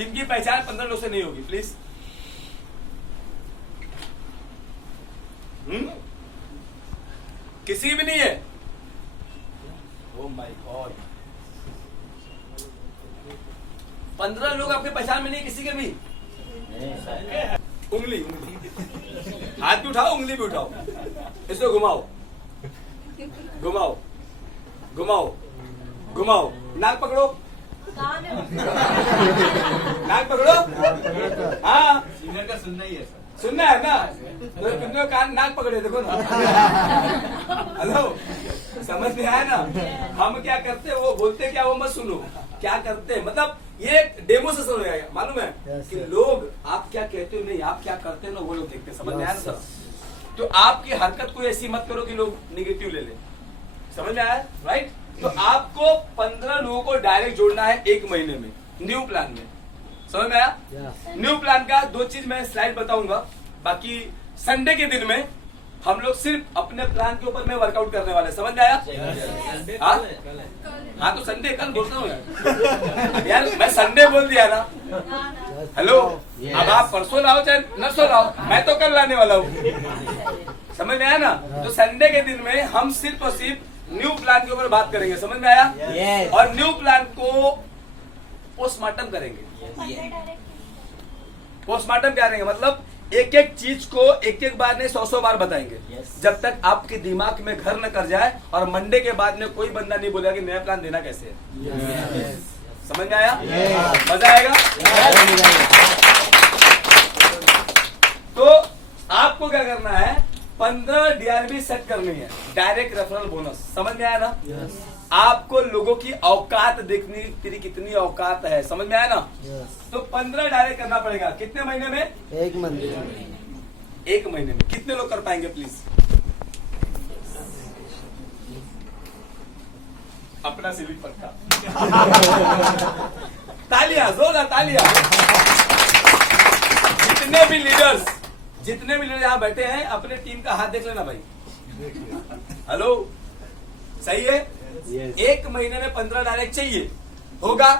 जिनकी पहचान 15 लोग से नहीं होगी, प्लीज। किसी भी नहीं है। ओ माय गॉड, 15 लोग आपके पहचान में नहीं, किसी के भी। उंगली हाथ भी उठाओ, उंगली भी उठाओ, इसको घुमाओ घुमाओ घुमाओ घुमाओ, नाक पकड़ो, नाक पकड़ो। हाँ, सीनियर का सुनना ही है सर। सुनना है ना, तो कितने कान नाक पकड़े, देखो ना। हेलो, समझ में आया ना? हम क्या करते हैं, वो बोलते क्या, वो मत सुनो। क्या करते हैं, मतलब ये डेमो से सुनो, मालूम है कि लोग आप क्या कहते हो, नहीं आप क्या करते हो ना, वो लोग देखते हैं। समझ में आया ना सर? तो आपकी हरकत कोई ऐसी मत करो कि लोग निगेटिव ले ले। समझ में आया? राइट। तो आपको 15 लोगों को डायरेक्ट जोड़ना है 1 महीने में, न्यू प्लान में। समझ में आया? न्यू प्लान का 2 चीज मैं स्लाइड बताऊंगा। बाकी संडे के दिन में हम लोग सिर्फ अपने प्लान के ऊपर में वर्कआउट करने वाले। समझ में आया? हाँ, तो संडे कल बोलता हूँ यार, मैं संडे बोल दिया ना। हेलो, अब आप परसों लाओ चाहे नरसों लाओ, मैं तो कल लाने वाला हूँ। समझ में आया ना? तो संडे के दिन में हम सिर्फ और सिर्फ न्यू प्लान के ऊपर बात करेंगे। समझ में आया? और न्यू प्लान को पोस्टमार्टम करेंगे। पोस्टमार्टम क्या करेंगे, मतलब एक एक चीज को एक एक बार नहीं 100 बार बताएंगे। जब तक आपके दिमाग में घर न कर जाए और मंडे के बाद में कोई बंदा नहीं बोलेगा कि नया प्लान देना कैसे है। समझ में आया? मजा आएगा? तो आपको क्या करना है, 15 DRB सेट करनी है, डायरेक्ट रेफरल बोनस। समझ में आया ना? आपको लोगों की औकात देखनी, तेरी कितनी औकात है। समझ में आया ना? तो 15 डायरेक्ट करना पड़ेगा। कितने महीने में? 1 महीने। 1 महीने में कितने लोग कर पाएंगे प्लीज? अपना सिविक पक्का। तालियां, जोरदार तालियां। जितने भी लीडर्स यहाँ बैठे हैं, अपने टीम का हाथ देख लेना भाई। हेलो, सही है? 1 महीने में 15 डायरेक्ट चाहिए, होगा?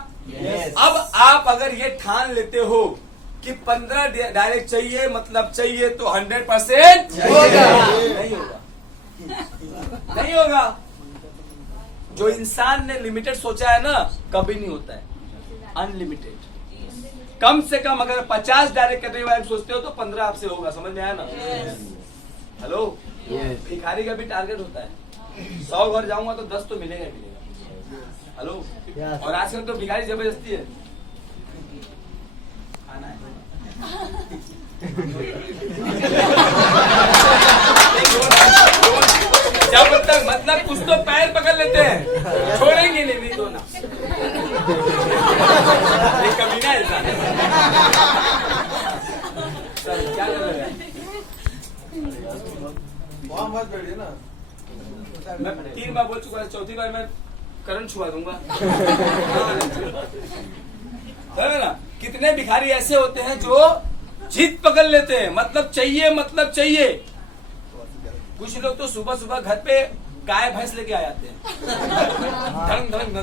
अब आप अगर ये ठान लेते हो कि 15 डायरेक्ट चाहिए, मतलब चाहिए, तो 100% होगा। नहीं होगा, नहीं होगा। जो इंसान ने लिमिटेड सोचा है ना, कभी नहीं होता है अनलिमिटेड। कम से कम अगर 50 डायरेक्ट करने वाले सोचते हो तो 15 आपसे होगा। समझ में आया ना? हेलो, भिखारी का भी टारगेट होता है, 100 घर जाऊंगा तो 10 तो मिलेगा ही मिलेगा। हेलो, और आजकल तो भिखारी जबरदस्ती है, खाना है। जब तक मतलब कुछ तो पैर पकड़ लेते हैं, छोड़ेंगे नहीं तो ना। एक कमीना इंसान है। सर क्या कर रहे हैं? मत बैठिए ना। मैं 3 बार बोल चुका, 4थी बार मैं करंट छुआ दूंगा। है ना? कितने भिखारी ऐसे होते हैं जो जिद पकड़ लेते हैं, मतलब चाहिए। कुछ लोग तो सुबह सुबह घर पे गाय भैंस लेके आ जाते हैं।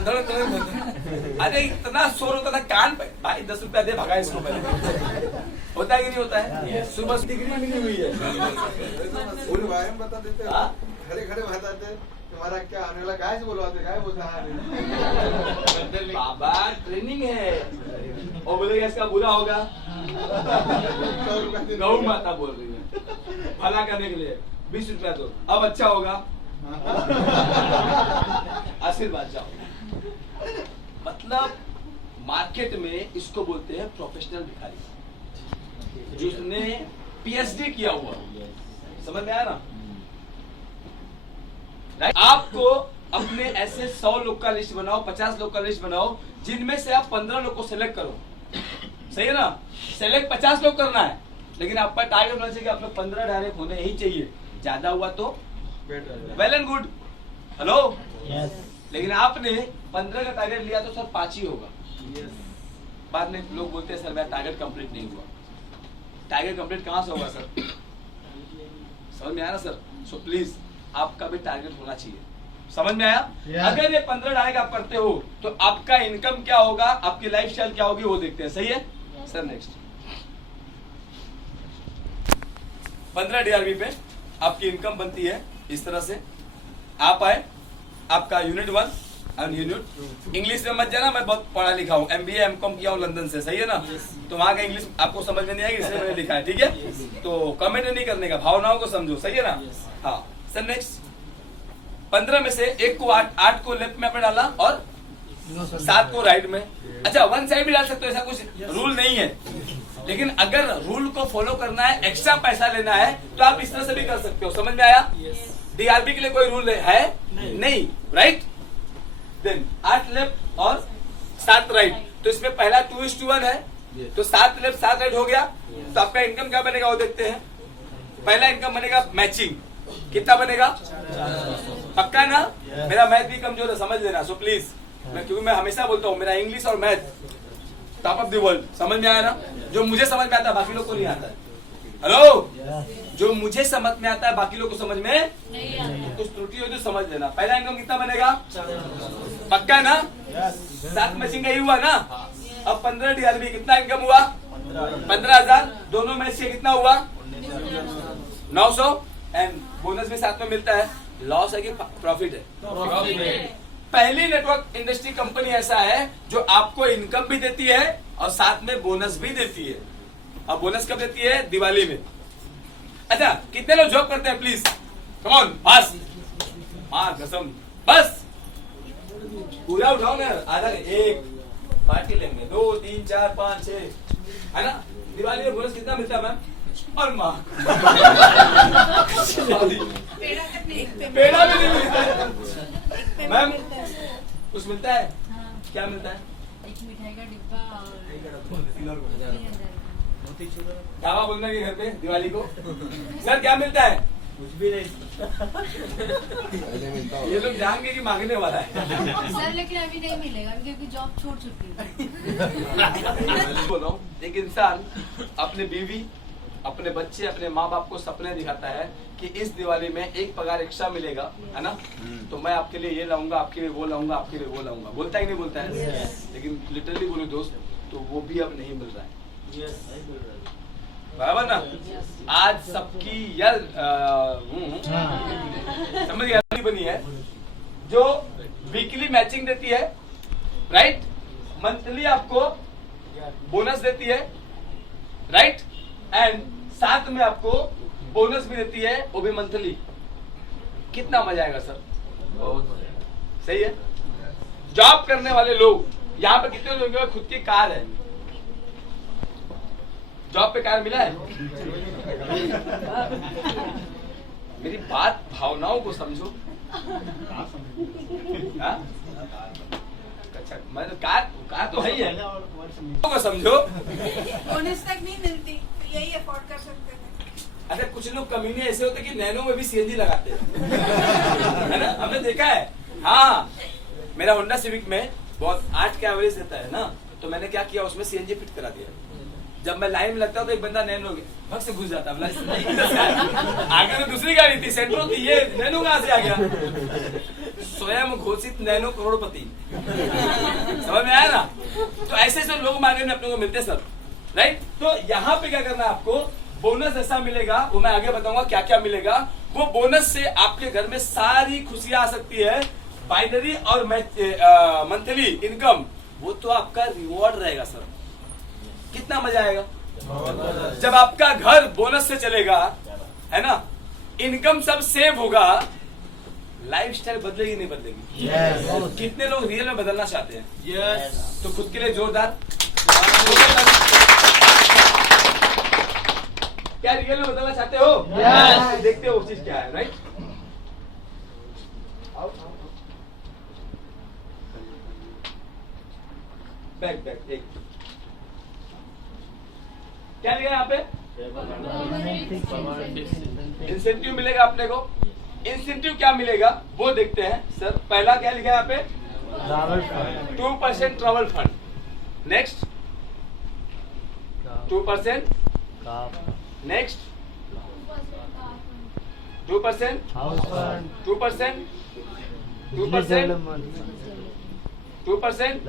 धड़क। अरे इतना शोर होता था कान पे, भाई 10 रुपया दे, भगा इसको पहले। होता है कि नहीं होता है? सुबह डिग्री मिली हुई है। बता देते, खड़े खड़े बताते तुम्हारा क्या आने वाला, गाय से बोलवाते, गाय बोलता है बाबा ट्रेनिंग है। और बोलेगा इसका बुरा होगा, गौ माता बोल रही है भला करने के लिए 20 रुपया दो, अब अच्छा होगा, आशीर्वाद जाओ। मतलब मार्केट में इसको बोलते हैं प्रोफेशनल भिखारी, जिसने PhD किया हुआ। समझ में आया ना? आपको अपने ऐसे 100 लोग का लिस्ट बनाओ, 50 लोग का लिस्ट बनाओ, जिनमें से आप 15 लोग को सिलेक्ट करो। सही है ना? सिलेक्ट 50 लोग करना है, लेकिन आपका टारगेट होना चाहिए कि आप 15 डायरेक्ट होने ही चाहिए। ज्यादा हुआ तो वेल एंड गुड। हेलो, लेकिन आपने 15 का टारगेट लिया तो सर 5 ही होगा। बाद में लोग बोलते हैं सर मेरा टारगेट कंप्लीट नहीं हुआ। टारगेट कंप्लीट कहां से होगा सर? समझ में आया ना सर? सो प्लीज आपका भी टारगेट होना चाहिए। समझ में आया? अगर ये 15 डायरेक्ट आप करते हो तो आपका इनकम क्या होगा, आपकी लाइफ स्टाइल क्या होगी, वो देखते हैं। सही है सर? नेक्स्ट 15 DRB पे आपकी इनकम बनती है इस तरह से। आप आए, आपका यूनिट 1 और यूनिट, इंग्लिश में मत जाना, मैं बहुत पढ़ा लिखा हूँ, MBA MCOM किया हूँ लंदन से, सही है ना? तो वहां का इंग्लिश आपको समझ में नहीं आएगी, इसलिए मैंने लिखा है, ठीक है? तो कमेंट नहीं करने का, भावनाओं को समझो, सही है ना? हाँ सर नेक्स्ट। 15 में से एक को 8 को लेफ्ट में आपने डाला और 7 को राइट में। अच्छा, वन साइड भी डाल सकते हो, ऐसा कुछ रूल नहीं है, लेकिन अगर रूल को फॉलो करना है, एक्स्ट्रा पैसा लेना है, तो आप इस तरह से भी कर सकते हो। समझ में आया? DRB के लिए कोई रूल है नहीं, राइट? देन 8 लेफ्ट और 7 राइट, तो इसमें पहला 2:1 है, तो 7 लेफ्ट 7 राइट हो गया। तो आपका इनकम क्या बनेगा वो देखते हैं। पहला इनकम बनेगा मैचिंग, कितना बनेगा? पक्का ना? मेरा मैथ भी कमजोर है, समझ लेना, सो प्लीज, क्योंकि मैं हमेशा बोलता हूँ मेरा इंग्लिश और math top of the world. समझ में आया ना? जो मुझे समझ में आता है बाकी लोग को नहीं आता है। हेलो, जो मुझे समझ में आता है बाकी लोग को समझ में नहीं आता। कुछ त्रुटि हो तो समझ लेना। पहला इनकम कितना बनेगा? पक्का ना? 7 मैचिंग का ही हुआ ना? अब 15 DRB कितना इनकम हुआ? 15,000। दोनों मैच से कितना हुआ? 900। एंड बोनस भी साथ में मिलता है। लॉस है कि प्रॉफिट है? पहली नेटवर्क इंडस्ट्री कंपनी ऐसा है जो आपको इनकम भी देती है और साथ में बोनस भी देती है। और बोनस कब देती है? दिवाली में। अच्छा, कितने लोग जॉब करते हैं प्लीज? कम ऑन, बस हाँ कसम, बस पूरा उठाओ ना। आधा 1 पार्टी लेंगे, 2 3 4 5 6, है ना? दिवाली में बोनस कितना मिलता है मैम? और माँ पेड़ा भी नहीं मिलता है मैम। कुछ मिलता है? क्या मिलता है? एक मिठाई का डिब्बा और दावा बोलना के घर पे दिवाली को। सर क्या मिलता है? कुछ भी नहीं। ये लोग जानेंगे कि मांगने वाला है। सर लेकिन अभी नहीं मिलेगा क्योंकि जॉब छोड़ चुकी है। बोल रहा हूँ, एक इंसान अपने बीवी, अपने बच्चे, अपने माँ बाप को सपने दिखाता है कि इस दिवाली में एक पगार एक्स्ट्रा मिलेगा, है ना? तो मैं आपके लिए ये लाऊंगा, आपके लिए वो लाऊंगा, आपके लिए वो लाऊंगा। बोलता ही नहीं बोलता है? लेकिन लिटरली बोलो दोस्त, तो वो भी अब नहीं मिल रहा है। बराबर ना? आज सबकी यार समझ यार बनी है जो वीकली मैचिंग देती है, राइट? मंथली आपको बोनस देती है, राइट? एंड साथ में आपको बोनस भी देती है, वो भी मंथली। कितना मजा आएगा सर? सही है। जॉब करने वाले लोग यहाँ पे कितने लोगों के पास खुद की कार है? जॉब पे कार मिला है? मेरी बात भावनाओं को समझो। अच्छा, मैं कार तो है ही है, को समझो। बोनस तक नहीं मिलती तो यही अफोर्ड कर सकते हैं। अच्छा, कुछ लोग कमीने ऐसे होते कि नैनो में भी CNG लगाते हैं, है ना? हमने देखा है। हाँ, मेरा होंडा सिविक में बहुत 8 के एवरेज देता है ना, तो मैंने क्या किया, उसमें CNG फिट करा दिया। जब मैं लाइन में लगता हूँ तो एक बंदा नैनो भग से घुस जाता, आगे तो दूसरी गाड़ी थी, सेंट्रो थी, ये नैनो कहाँ से आ गया? स्वयं घोषित नैनो करोड़पति। समझ में आया ना? तो ऐसे ऐसे लोग मार्केट में अपने को मिलते सर, राइट? तो यहाँ पे क्या करना है आपको? बोनस ऐसा मिलेगा, वो मैं आगे बताऊंगा क्या क्या मिलेगा। वो बोनस से आपके घर में सारी खुशियां आ सकती है। बाइनरी और मंथली इनकम, वो तो आपका रिवॉर्ड रहेगा सर। कितना मजा आएगा जब आपका घर बोनस से चलेगा, है ना? इनकम सब सेव होगा, लाइफस्टाइल बदलेगी नहीं बदलेगी? Yes. कितने लोग रियल में बदलना चाहते हैं? Yes. तो खुद के लिए जोरदार। क्या रियल में बदलना चाहते हो? Yes. देखते हो वो चीज क्या है, राइट? बैक एक क्या लिखा है यहाँ पे? इंसेंटिव मिलेगा अपने को। इंसेंटिव क्या मिलेगा वो देखते हैं सर। पहला क्या लिखा है यहाँ पे? 2% ट्रैवल फंड। नेक्स्ट 2%। नेक्स्ट 2%। 2%। 2%, 2%,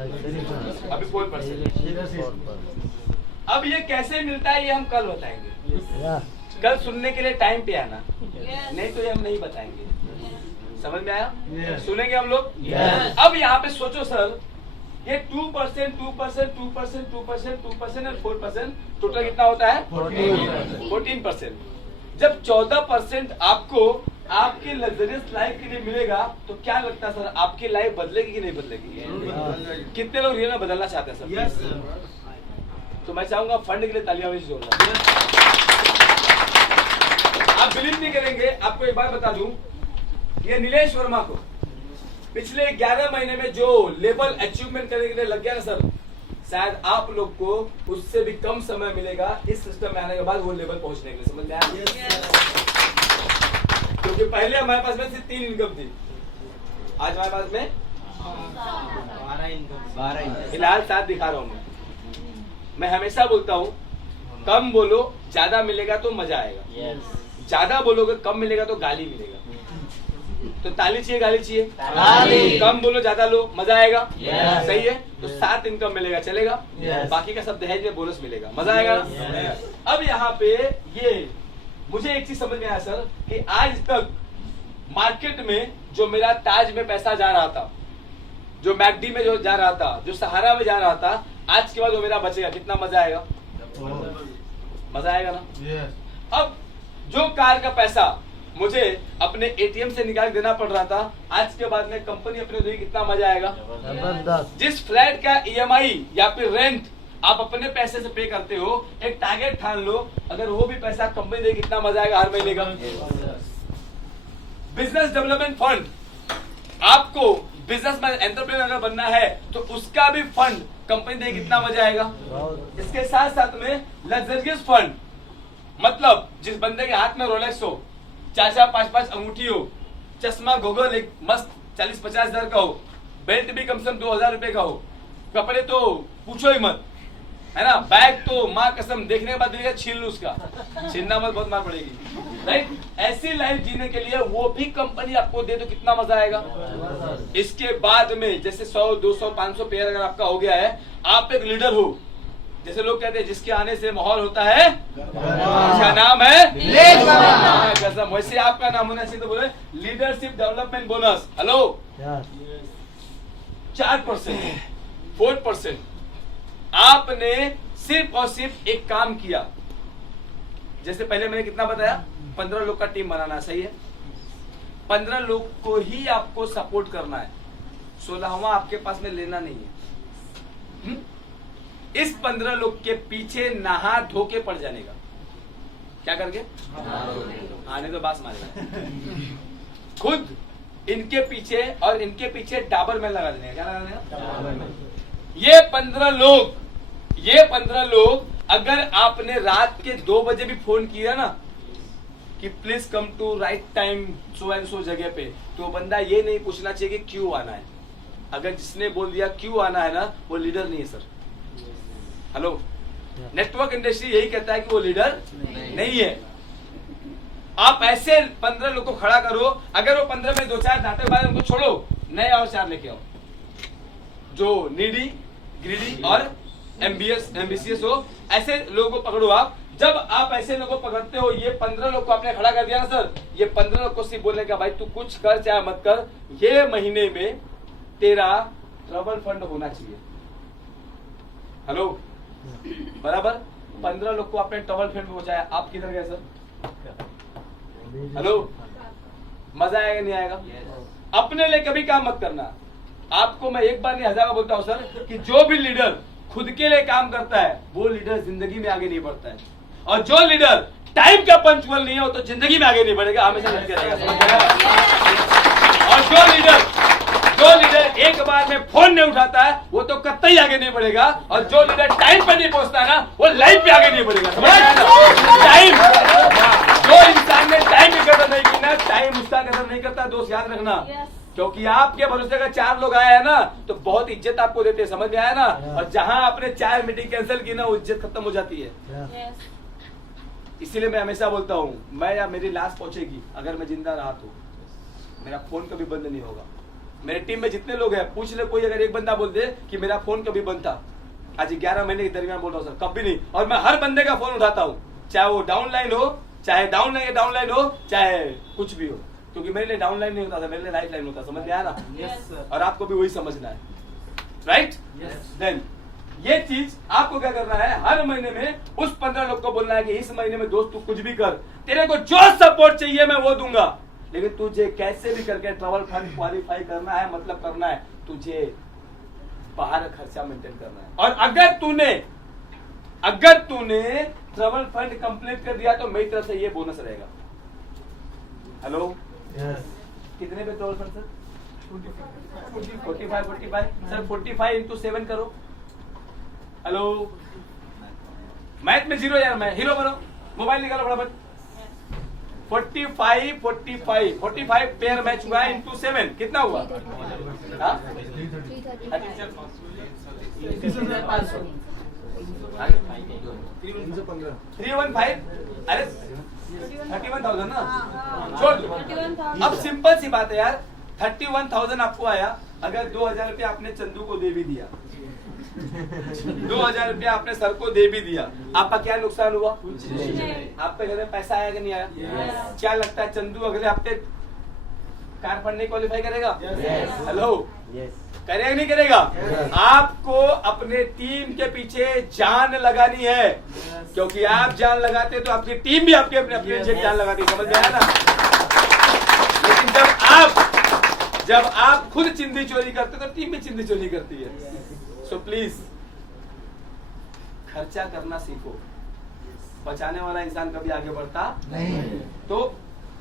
अभी 4%। अब ये कैसे मिलता है ये हम कल बताएंगे। कल सुनने के लिए टाइम पे आना, नहीं तो ये हम नहीं बताएंगे। समझ में आया? सुनेंगे हम लोग। अब यहाँ पे सोचो सर, ये 2%, 2%, 2%, 2%, 2% और 4%, टोटल कितना होता है? 14%। जब 14% आपको आपके लग्जरियस लाइफ के लिए मिलेगा तो क्या लगता है सर, आपकी लाइफ बदलेगी कि नहीं बदलेगी? कितने लोग रियल में बदलना चाहते हैं सर? Yes sir. तो मैं चाहूंगा फंड के लिए तालियां भी जोड़ना। आप बिलीव नहीं करेंगे, आपको एक बात बता दूं, ये नीलेश वर्मा को पिछले 11 महीने में जो लेवल अचीवमेंट करने के लिए लग गया ना सर, शायद आप लोग को उससे भी कम समय मिलेगा इस सिस्टम में आने के बाद वो लेवल पहुंचने के लिए। समझ में आया? क्योंकि पहले हमारे पास में सिर्फ 3 इनकम थी, आज हमारे पास में 12 फिलहाल 7 दिखा रहा हूँ। मैं हमेशा बोलता हूँ, कम बोलो ज्यादा मिलेगा तो मजा आएगा, ज्यादा बोलोगे कम मिलेगा तो गाली मिलेगा। तो ताली चाहिए गाली चाहिए? ताली। कम बोलो ज्यादा लो, मजा आएगा। Yes. सही है? तो 7 इनकम मिलेगा, चलेगा? Yes. बाकी का सब दहेज में बोनस मिलेगा, मजा आएगा। Yes. अब यहाँ पे ये मुझे एक चीज समझ में आया सर कि आज तक मार्केट में जो मेरा ताज में पैसा जा रहा था, जो मैकडी में जो जा रहा था, जो सहारा में जा रहा था, आज के बाद वो मेरा बचेगा। कितना मजा आएगा? मजा आएगा ना? अब जो कार का पैसा मुझे अपने एटीएम से निकाल देना पड़ रहा था, आज के बाद में कंपनी अपने देगी, कितना मजा आएगा? जिस फ्लैट का ईएमआई या फिर रेंट आप अपने पैसे से पे करते हो, एक टारगेट ठान लो, अगर वो भी पैसा कंपनी देगी, कितना मजा आएगा हर महीने का? बिजनेस डेवलपमेंट फंड, आपको बिजनेस में एंटरप्रेन्योर अगर बनना है तो उसका भी फंड कंपनी देगी, कितना मजा आएगा? इसके साथ साथ में लग्जरियस फंड, मतलब जिस बंदे के हाथ में रोलेक्स हो, 4-4, 5-5 अंगूठी हो, चश्मा गोगल एक मस्त 40-50 हजार का हो, बेल्ट भी कम से कम 2000 रुपए का हो, कपड़े तो पूछो ही मत, है ना? बैग तो माँ कसम देखने के बाद दिखेगा छीन लू उसका, छीनना मत, बहुत मार पड़ेगी, राइट? ऐसी लाइफ जीने के लिए वो भी कंपनी आपको दे तो कितना मजा आएगा? इसके बाद में जैसे 100, 200, 500 पेयर अगर आपका हो गया है, आप एक लीडर हो, जैसे लोग कहते हैं जिसके आने से माहौल होता है, उसका नाम है गजब। वैसे आपका नाम होना चाहिए तो बोले लीडरशिप डेवलपमेंट बोनस। हेलो, 4%, 4%, आपने सिर्फ और सिर्फ एक काम किया। जैसे पहले मैंने कितना बताया, 15 लोग का टीम बनाना, सही है? 15 लोग को ही आपको सपोर्ट करना है, 16वां आपके पास में लेना नहीं है। इस 15 लोग के पीछे नहा धो के पड़ जाने का, क्या करके? आने तो बास मारेगा, खुद इनके पीछे और इनके पीछे डाबर मैन लगा देने का। क्या लगा देने का? ये 15 लोग अगर आपने रात के 2 बजे भी फोन किया ना कि please come to right time so and so जगह पे, तो बंदा ये नहीं पूछना चाहिए कि क्यों आना है। अगर जिसने बोल दिया क्यों आना है ना, वो लीडर नहीं है सर। हेलो, नेटवर्क इंडस्ट्री यही कहता है कि वो लीडर नहीं है। आप ऐसे 15 लोग को खड़ा करो, अगर वो 15 में 2-4 दाते बाद उनको छोड़ो, नए और 4 लेके आओ, जो नीडी, ग्रीडी और एम्बिशियस हो, ऐसे लोगों को पकड़ो आप। जब आप ऐसे लोगों को पकड़ते हो, ये 15 लोग को आपने खड़ा कर दिया ना सर, ये 15 लोग को सिर्फ बोलने का भाई तू कुछ कर चाहे मत कर, ये महीने में तेरा ट्रबल फंड होना चाहिए। हेलो, बराबर? 15 लोग को आपने ट्रबल फंड पहुंचाया, आप किधर गए सर? हेलो, मजा आएगा नहीं आएगा? अपने लिए कभी काम मत करना। आपको मैं एक बार नहीं 1000 बार बोलता हूं सर कि जो भी लीडर खुद के लिए काम करता है वो लीडर जिंदगी में आगे नहीं बढ़ता है, और जो लीडर टाइम का पंचुअल नहीं हो तो जिंदगी में आगे नहीं बढ़ेगा, हमेशा लटके रहेगा। समझ गया? और जो लीडर एक बार में फोन नहीं उठाता है वो तो कतई आगे नहीं बढ़ेगा, और जो लीडर टाइम पे नहीं पहुंचता है ना, वो लाइफ पे आगे नहीं बढ़ेगा। समझ गया ना? टाइम, जो इंसान ने टाइम की कदर नहीं की ना, टाइम उसका कदर नहीं करता। दोस्त याद रखना, क्योंकि आपके भरोसे का 4 लोग आए हैं ना, तो बहुत इज्जत आपको देते हैं। समझ में आया ना? और जहां आपने 4 मीटिंग कैंसिल की ना, वो इज्जत खत्म हो जाती है। इसीलिए मैं हमेशा बोलता हूँ, मैं या मेरी लाश पहुंचेगी, अगर मैं जिंदा रहा तो मेरा फोन कभी बंद नहीं होगा। मेरे टीम में जितने लोग हैं पूछ ले, कोई अगर एक बंदा बोल दे कि मेरा फोन कभी बंद था, आज 11 महीने के दरमियान बोल रहा हूँ सर, कभी नहीं। और मैं हर बंदे का फोन उठाता हूँ, चाहे वो डाउनलाइन हो, चाहे डाउनलाइन हो, चाहे कुछ भी हो, क्योंकि मेरे लिए डाउनलाइन नहीं होता था, मेरे लिए लाइफ लाइन होता, समझ में आया ना? और आपको भी वही समझना है, राइट? देन ये चीज आपको क्या करना है, हर महीने में उस 15 लोग को बोलना है कि इस महीने में दोस्त तू कुछ भी कर, तेरे को जो सपोर्ट चाहिए मैं वो दूंगा, लेकिन तुझे कैसे भी करके ट्रैवल फंड क्वालिफाई करना है, मतलब करना है, तुझे बाहर खर्चा मेंटेन करना है। और अगर तूने ट्रैवल फंड कंप्लीट कर दिया तो मेरी तरफ से ये बोनस रहेगा। हेलो, कितने पे travel fund sir? 45 sir, 45 into 7 करो। हेलो, मैथ में 0 यार, मैं हीरो बनो, मोबाइल निकालो फटाफट। 45 पेयर मैच हुआ है इंटू 7 कितना हुआ? 315, अरे 31,000 ना, छोड़ दो। अब सिंपल सी बात है यार, 31,000 आपको आया, अगर 2,000 रुपया आपने चंदू को दे भी दिया, 2,000 रुपया आपने सर को दे भी दिया, आपका क्या नुकसान हुआ? आपके घर में पैसा आया कि नहीं आया? क्या लगता है चंदू अगले हफ्ते कार फंड नहीं क्वालिफाई करेगा? हेलो, करेगा नहीं करेगा? आपको अपने टीम के पीछे जान लगानी है, क्योंकि आप जान लगाते तो आपकी टीम भी आपके अपने जान लगाती है, समझ में आया ना? लेकिन जब आप खुद चिंदी चोरी करते तो टीम भी चिंदी चोरी करती है। सो प्लीज खर्चा करना सीखो, बचाने वाला इंसान कभी आगे बढ़ता नहीं। तो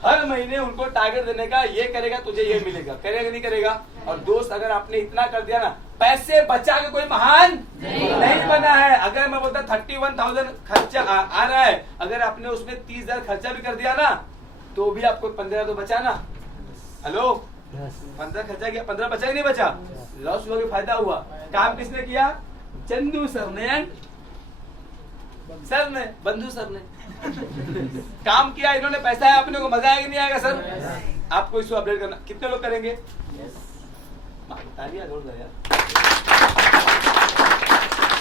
हर महीने उनको टारगेट देने का, ये करेगा तुझे ये मिलेगा, करेगा नहीं करेगा? और दोस्त अगर आपने इतना कर दिया ना, पैसे बचा के कोई महान नहीं बना है। अगर मैं बोलता 31,000 खर्चा आ रहा है, अगर आपने उसमें 30,000 खर्चा भी कर दिया ना, तो भी आपको 15 तो बचा ना। हेलो, 15 खर्चा किया, 15 बचा ही नहीं बचा, लॉस हुआ कि फायदा हुआ? काम किसने किया? चंदू सर ने, बंधु सर ने काम किया, इन्होंने पैसा है, अपने को मजा आएगा कि नहीं आएगा सर? आपको इसको अपडेट करना, कितने लोग करेंगे? तालियां जोर दो यार,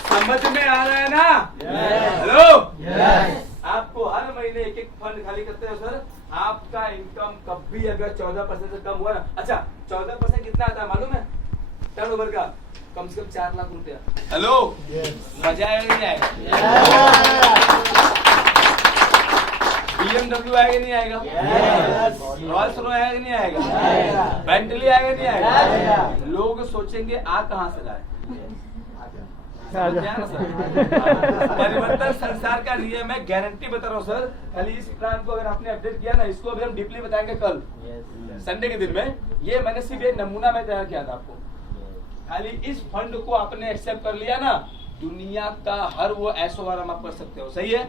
समझ में आ रहा है ना? हेलो, आपको हर महीने एक फंड खाली करते हो सर, आपका इनकम कभी अगर 14% से कम हुआ ना, अच्छा 14% कितना आता है मालूम है टर्नओवर का? कम से कम 4 लाख रुपया। हेलो, मजा आएगा नहीं आएगा? BMW आएगा नहीं आएगा? रॉल्स रॉयस आएगा नहीं आएगा? बेंटली आएगा नहीं आएगा? लोग सोचेंगे आ कहां से लाए? परिवर्तन संसार का नियम है, गारंटी बता रहा हूँ सर। खाली इस प्लान को अगर आपने अपडेट किया ना, इसको अभी हम डीपली बताएंगे कल संडे के दिन में। ये मैंने सिर्फ एक नमूना में तैयार किया था आपको। खाली इस फंड को आपने एक्सेप्ट कर लिया ना, दुनिया का हर वो ऐसो आराम आप कर सकते हो। सही है?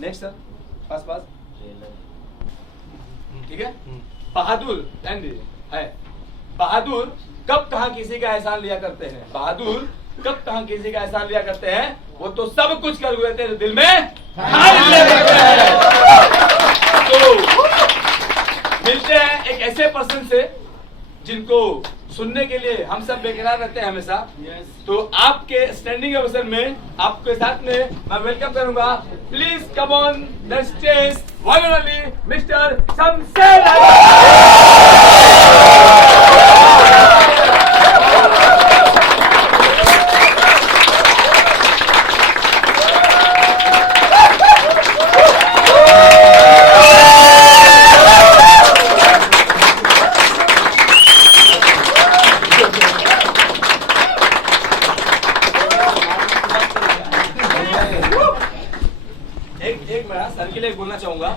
नेक्स्ट सर, पास ठीक है। बहादुर है, बहादुर कब कहाँ किसी का एहसान लिया करते हैं? बहादुर कब कहाँ किसी का एहसान लिया करते हैं? वो तो सब कुछ कर हुए थे, दिल में ठान ले करते हैं। तो मिलते हैं एक ऐसे पर्सन से जिनको सुनने के लिए हम सब बेकरार रहते हैं हमेशा। तो आपके स्टैंडिंग अवसर में आपके साथ में मैं वेलकम करूंगा, please come on the stage one and only mister Shamsher. बोलना चाहूंगा,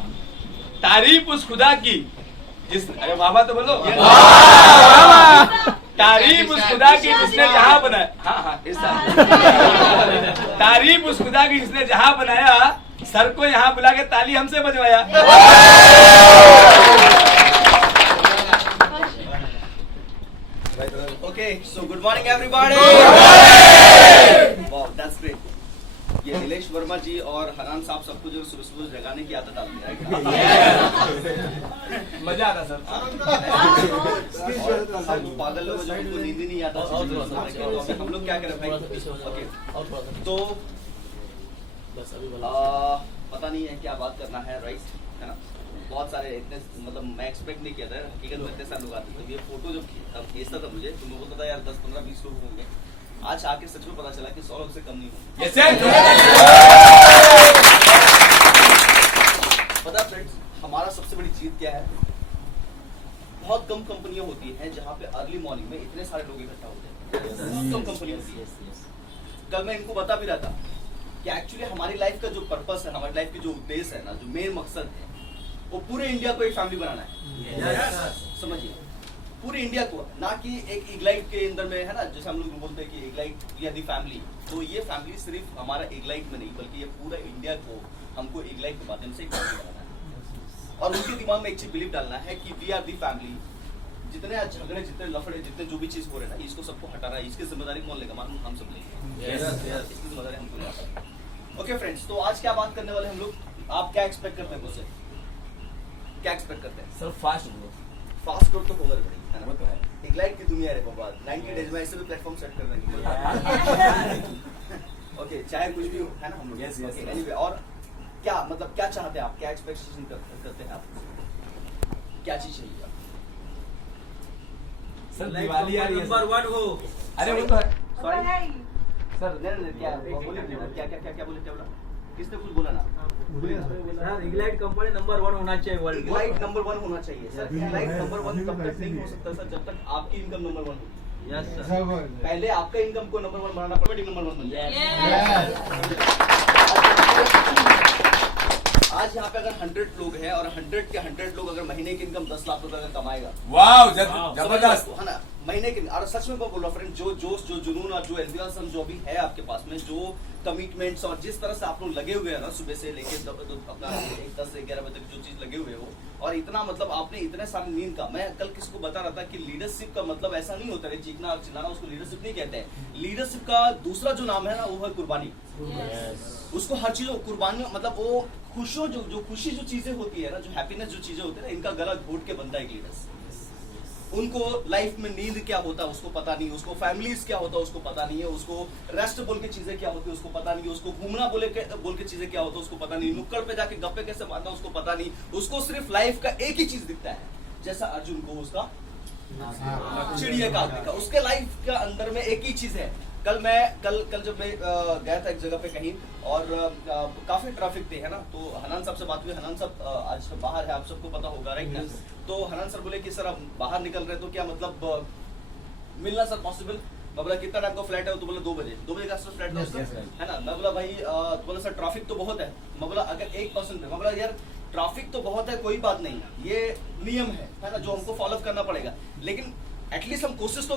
तारीफ उस खुदा की जिस, अरे बाबा तो बोलो, तारीफ उस खुदा की जिसने जहां बनाया, हाँ ऐसा तारीफ उस खुदा की जिसने जहां बनाया, सर को यहाँ बुला के ताली हमसे बजवाया। Okay, so good morning everybody. Wow, that's great. ये नीलेश वर्मा जी और हनान साहब सबको जो सुबह सुबह जगाने की आदत आती है मजा आता सर। और सब पागल लोग जो उनको नींद ही नहीं आता, तो अभी हम लोग क्या करें भाई? ओके, तो पता नहीं है क्या बात करना है, राइट, है ना? बहुत सारे इतने, मतलब मैं एक्सपेक्ट नहीं किया था हकीकत में इतने सारे लोग आते। तो ये फोटो जो भेजता था मुझे, तो मुझे पता था यार 10, 15, 20 लोग होंगे। आज आके सच में पता चला कि 100 लोग से कम नहीं होंगे। Yes, sir. पता फ्रेंड्स, हमारा सबसे बड़ी जीत क्या है? बहुत कम कंपनियां होती हैं जहाँ पे अर्ली मॉर्निंग में इतने सारे लोग इकट्ठा होते हैं। बहुत कम कंपनी होती है। कल मैं इनको बता भी रहा था कि एक्चुअली हमारी लाइफ का जो पर्पस है, हमारी लाइफ की जो उद्देश्य है ना, जो मेन मकसद है, वो पूरे इंडिया को एक फैमिली बनाना है। समझिए, पूरे इंडिया को, ना कि एक इग्लाइट के अंदर में, है ना, जैसे हम लोग बोलते हैं कि इग्लाइट वी आर दी फैमिली। तो ये फैमिली सिर्फ हमारा इग्लाइट में नहीं, बल्कि ये पूरा इंडिया को हमको इग्लाइट के माध्यम से एक फैमिली बनाना है। और उनके दिमाग में एक चीज बिलीव डालना है कि वी आर दी फैमिली। जितने आज झगड़े, जितने लफड़े, जितने जो भी चीज हो रहे हैं ना, इसको सबको हटाना है। इसकी जिम्मेदारी कौन लेगा? हम सब लेंगे। इसकी जिम्मेदारी हमको लेना है। ओके फ्रेंड्स, तो आज क्या बात करने वाले हम लोग? आप क्या एक्सपेक्ट करते हैं मुझसे? क्या एक्सपेक्ट करते हैं? Sir fast growth. Fast growth तो होगा भाई, है वो ना? तो है। इग्लाइट की दुनिया है बाबा। 90 डेज में ऐसे भी प्लेटफॉर्म सेट कर देंगे। ओके, चाहे कुछ भी हो, है ना हम लोग। Yes, yes, yes. एनीवे, और क्या मतलब क्या चाहते हैं आप? क्या एक्सपेक्टेशन करते हैं आप? क्या चीज चाहिए आप? सर दिवाली आ रही है नंबर सर। 1 हो। अरे वो तो है सॉरी सर। नहीं, क्या बोले? क्या बोले? क्या बोला? किसने कुछ बोला ना? सर इग्लाइट कंपनी नंबर 1 होना चाहिए वर्ल्ड में। इग्लाइट नंबर 1 होना चाहिए सर। इग्लाइट नंबर 1 तब तक नहीं हो सकता सर जब तक आपकी इनकम नंबर 1 होगी। Yes sir. पहले आपका इनकम को नंबर 1 बनाना पड़ेगा, नंबर 1 बन जाए। आज यहाँ पे अगर 100 लोग हैं और 100 के 100 लोग अगर महीने की इनकम 10 लाख रुपए अगर कमाएगा, वाह जबरदस्त। है ना, महीने की। और सच में मैं बोल रहा हूँ फ्रेंड, जो जोश, जो जुनून और जो एंथुसियाज्म जो भी है आपके पास में, जो कमिटमेंट्स और जिस तरह से आप लोग लगे हुए हैं ना, सुबह से लेके अपना 10 से 11 बजे तक जो चीज लगे हुए हो, और इतना मतलब आपने इतने सारे नींद का, मैं कल किसको बता रहा था कि लीडरशिप का मतलब ऐसा नहीं होता है चीखना और चिल्लाना, उसको लीडरशिप नहीं कहते हैं। लीडरशिप का दूसरा जो नाम है ना, वो है कुर्बानी। उसको हर चीज कुर्बानी, मतलब वो खुशियों जो खुशी जो चीजें होती है ना, जो हैप्पीनेस जो चीजें होती है ना, इनका गला घोट के बनता है एक लीडर। उनको लाइफ में नींद क्या होता है उसको पता नहीं, उसको फैमिलीज क्या होता है उसको पता नहीं है, उसको रेस्ट बोल के चीजें क्या होती है उसको पता नहीं है, उसको घूमना बोल के चीजें क्या होता है उसको पता नहीं, नुक्कड़ पे जाके गप्पे कैसे मारना उसको पता नहीं। उसको सिर्फ लाइफ का एक ही चीज दिखता है, जैसा अर्जुन को उसका चिड़िया का दिखा। उसके लाइफ के अंदर में एक ही चीज है। कल जब मैं गया था एक जगह पे कहीं, और काफी ट्रैफिक थे, है ना, तो हनान साहब से बात हुई। हनान साहब आज बाहर है, आप सबको पता होगा, राइट ना? तो हनान सर बोले कि सर आप बाहर निकल रहे तो क्या मतलब मिलना सर पॉसिबल? मैं बोला कितना टाइम का फ्लाइट है? तो बोला 2 बजे का फ्लाइट था उसका, है ना? मैं बोला भाई, तो बोला सर ट्रैफिक तो बहुत है। मैं बोला अगर 1% है, मैं बोला यार ट्रैफिक तो बहुत है, कोई बात नहीं, ये नियम है ना, जो हमको फॉलो करना पड़ेगा, लेकिन एटलीस्ट हम कोशिश तो